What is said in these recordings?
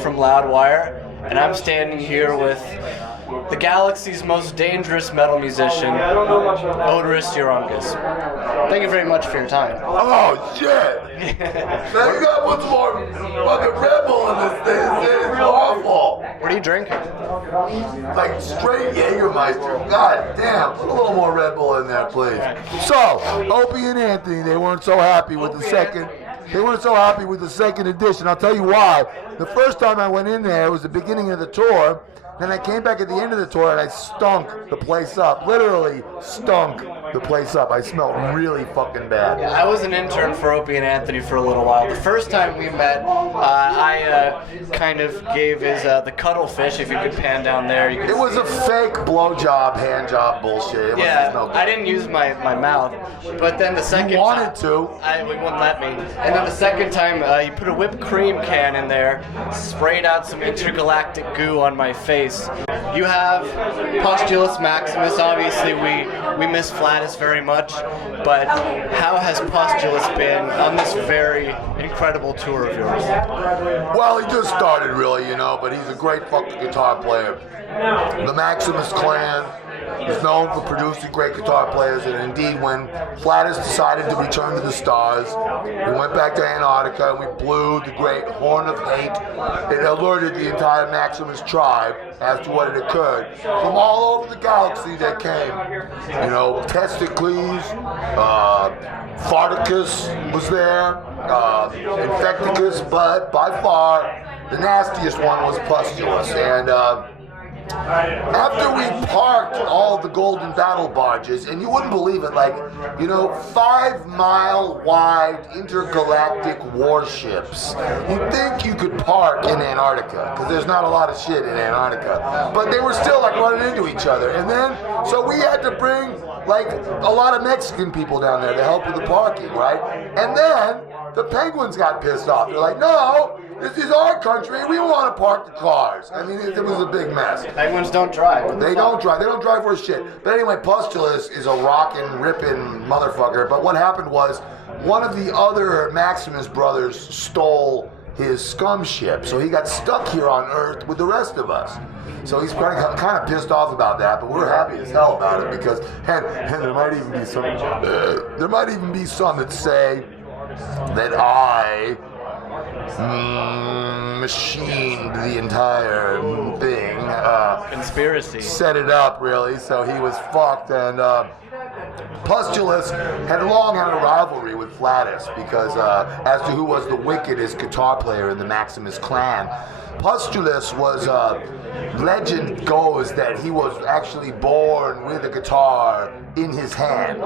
from Loudwire, and I'm standing here with the galaxy's most dangerous metal musician, Oderus Urungus. Thank you very much for your time. Oh, shit! Now you got much more fucking Red Bull in this thing. It's awful. What are you drinking? Like straight Jägermeister. God damn. Put a little more Red Bull in there, please. So, Opie and Anthony, they weren't so happy with the second. They weren't so happy with the second edition. I'll tell you why. The first time I went in there, it was the beginning of the tour. Then I came back at the end of the tour and I stunk the place up. Literally stunk the place up. I smelled really fucking bad. Yeah, I was an intern for Opie and Anthony for a little while. The first time we met, I kind of gave his the cuttlefish, if you could pan down there. You could it was a fake blowjob, hand job bullshit. I didn't use my mouth. But then the second you wanted to. It wouldn't let me. And then the second time, you put a whipped cream can in there, sprayed out some intergalactic goo on my face. You have Pustulus Maximus. Obviously, we miss Flatus very much, but how has Pustulus been on this very incredible tour of yours? Well, he just started really, but he's a great fucking guitar player. The Maximus clan is known for producing great guitar players, and indeed when Flatus decided to return to the stars, we went back to Antarctica and we blew the great horn of hate. It alerted the entire Maximus tribe as to what had occurred. From all over the galaxy they came. Testicles, Farticus was there, Infecticus, but by far the nastiest one was Pustulus. And after we parked all the golden battle barges, and you wouldn't believe it, 5-mile wide intergalactic warships. You'd think you could park in Antarctica, because there's not a lot of shit in Antarctica. But they were still running into each other. And then, so we had to bring a lot of Mexican people down there to help with the parking, right? And then the Penguins got pissed off. They're like, no, this is our country. We want to park the cars. I mean, it was a big mess. Penguins don't drive. They don't drive. They don't drive for shit. But anyway, Pustulus is a rockin', rippin' motherfucker. But what happened was, one of the other Maximus brothers stole his scum ship. So he got stuck here on Earth with the rest of us. So he's kind of pissed off about that, but we're happy as hell about it because, and there might even be some that say that I machined the entire thing. Conspiracy. Set it up, really, so he was fucked. And Pustulus had long had a rivalry with Flatus because as to who was the wickedest guitar player in the Maximus clan. Pustulus was, legend goes that he was actually born with a guitar in his hand.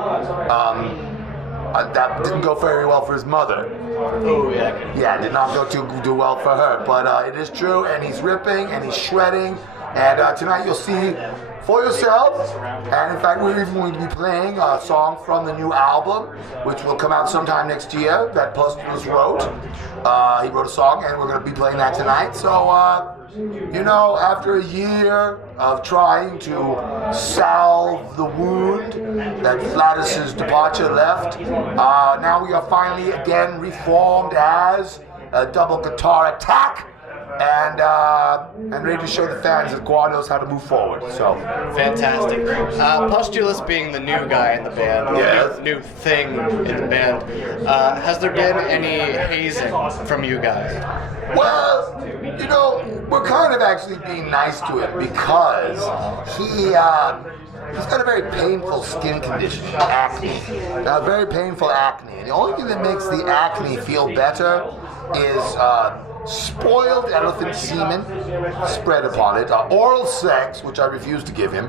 That didn't go very well for his mother. Oh, yeah. Yeah, it did not go too well for her. But it is true, and he's ripping, and he's shredding. And tonight you'll see for yourself. And in fact, we're even going to be playing a song from the new album, which will come out sometime next year, that Pustulus wrote. He wrote a song, and we're going to be playing that tonight. So, after a year of trying to salve the wound that Flatus's departure left, now we are finally again reformed as a double guitar attack. And ready to show the fans that Gwar knows how to move forward. So fantastic. Pustulus being the new guy in the band, yes. new thing in the band, has there been any hazing from you guys? Well, we're kind of actually being nice to him because he's got a very painful skin condition, acne. Very painful acne. And the only thing that makes the acne feel better is spoiled elephant semen spread upon it, oral sex, which I refuse to give him,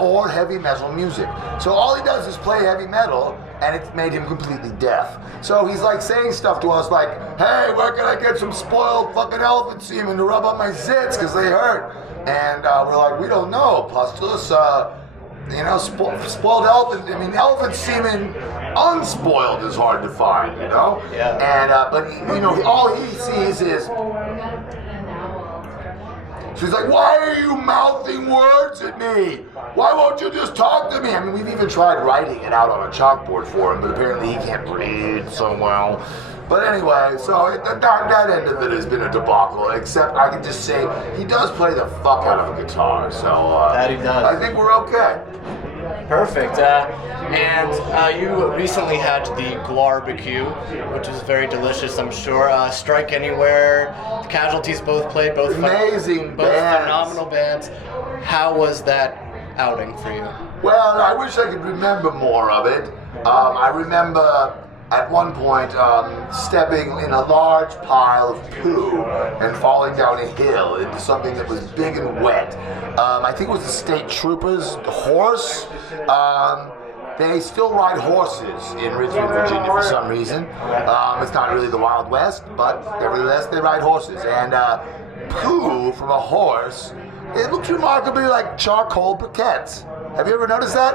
or heavy metal music. So all he does is play heavy metal, and it's made him completely deaf. So he's saying stuff to us like, hey, where can I get some spoiled fucking elephant semen to rub on my zits because they hurt? And we're like, we don't know, Pustulus. Spoiled elephant. I mean, elephant semen unspoiled is hard to find, Yeah. And but all he sees is So he's like, why are you mouthing words at me? Why won't you just talk to me? I mean, we've even tried writing it out on a chalkboard for him, but apparently he can't read so well. But anyway, so that end of it has been a debacle, except I can just say he does play the fuck out of a guitar, so that he does. I think we're okay. Perfect. And you recently had the Gwar barbecue, which was very delicious, I'm sure. Strike Anywhere, the Casualties both played, both amazing both bands. Phenomenal bands. How was that outing for you? Well, I wish I could remember more of it. I remember at one point stepping in a large pile of poo and falling down a hill into something that was big and wet. I think it was the state troopers' horse. They still ride horses in Richmond, Virginia for some reason. It's not really the Wild West, but nevertheless they ride horses. And poo from a horse, it looks remarkably like charcoal briquettes. Have you ever noticed that?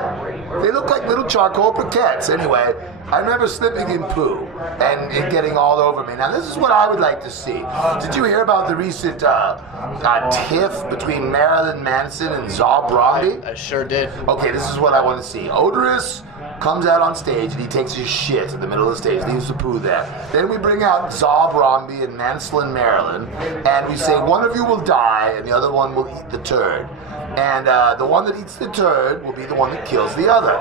They look like little charcoal briquettes. Anyway, I remember slipping in poo and it getting all over me. Now, this is what I would like to see. Did you hear about the recent tiff between Marilyn Manson and Zaw Brockie? I sure did. Okay, this is what I want to see. Oderus comes out on stage and he takes his shit in the middle of the stage, leaves the poo there. Then we bring out Zaw Brockie and Manslin Marilyn, and we say one of you will die and the other one will eat the turd. And the one that eats the turd will be the one that kills the other.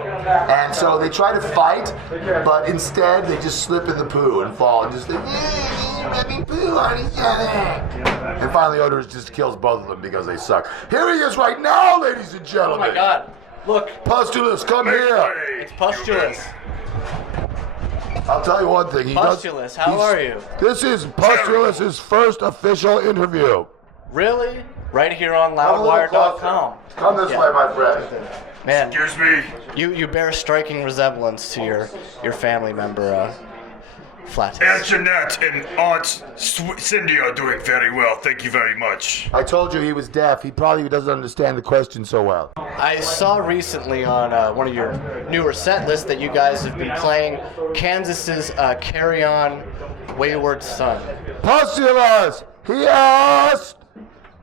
And so they try to fight, but instead they just slip in the poo and fall and just like, poo on each other. And finally Oderus just kills both of them because they suck. Here he is right now, ladies and gentlemen. Oh my God. Look. Pustulus, come here. It's Pustulus. I'll tell you one thing. Pustulus, how are you? This is Pustulus's first official interview. Really? Right here on Loudwire.com. Come this way, my friend. Man, Excuse me. you bear striking resemblance to your family member, Flatus. Aunt Jeanette and Aunt Cindy are doing very well. Thank you very much. I told you he was deaf. He probably doesn't understand the question so well. I saw recently on one of your newer set lists that you guys have been playing Kansas's Carry On Wayward Son. Pustulus, he asked,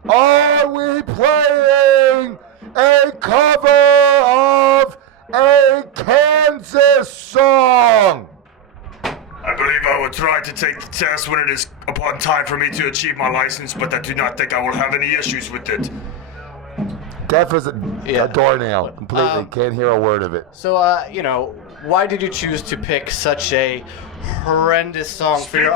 are we playing a cover of a Kansas song? I believe I will try to take the test when it is upon time for me to achieve my license, but I do not think I will have any issues with it. Deaf as a doornail. Completely. Can't hear a word of it. So, why did you choose to pick such a horrendous song for your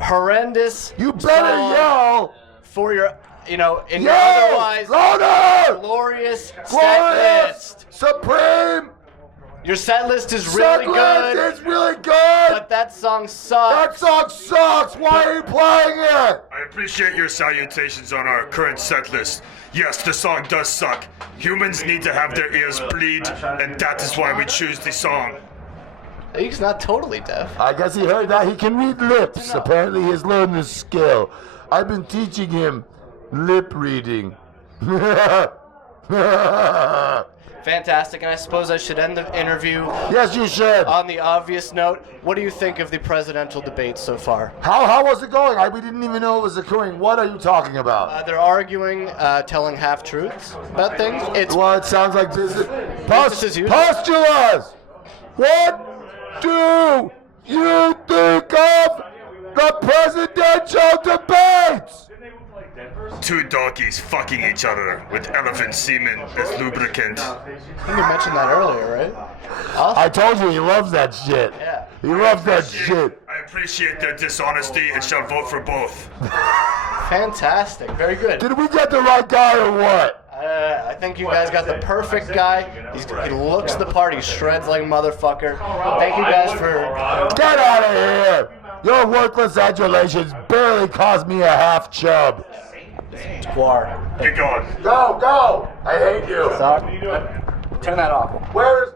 horrendous You better song yell! for your, in your Yell! otherwise Louder! glorious set Glorious! list? Supreme! Your set list is really good, It's really good! but that song sucks. That song sucks! Why are you playing it? I appreciate your salutations on our current set list. Yes, the song does suck. Humans need to have their ears bleed, and that is why we choose the song. He's not totally deaf. I guess he heard that. He can read lips. Apparently he has learned this skill. I've been teaching him lip reading. Fantastic, and I suppose I should end the interview Yes, you should. on the obvious note. What do you think of the presidential debate so far? How was it going? We didn't even know it was occurring. What are you talking about? They're arguing, telling half-truths about things. It's Well, it sounds like business. Business as usual. Pustulus! What do you think of the presidential debates? Two donkeys fucking each other with elephant semen as lubricant. I think you mentioned that earlier, right? Awesome. I told you he loves that shit. Yeah. He loves that shit. I appreciate their dishonesty and shall vote for both. Fantastic. Very good. Did we get the right guy or what? I think you guys got the perfect guy. He looks the part. He shreds like a motherfucker. Thank you guys for... Get out of here! Your worthless adulations barely caused me a half chub. Gwar. Get going. Go! I hate you. Turn that off. Where is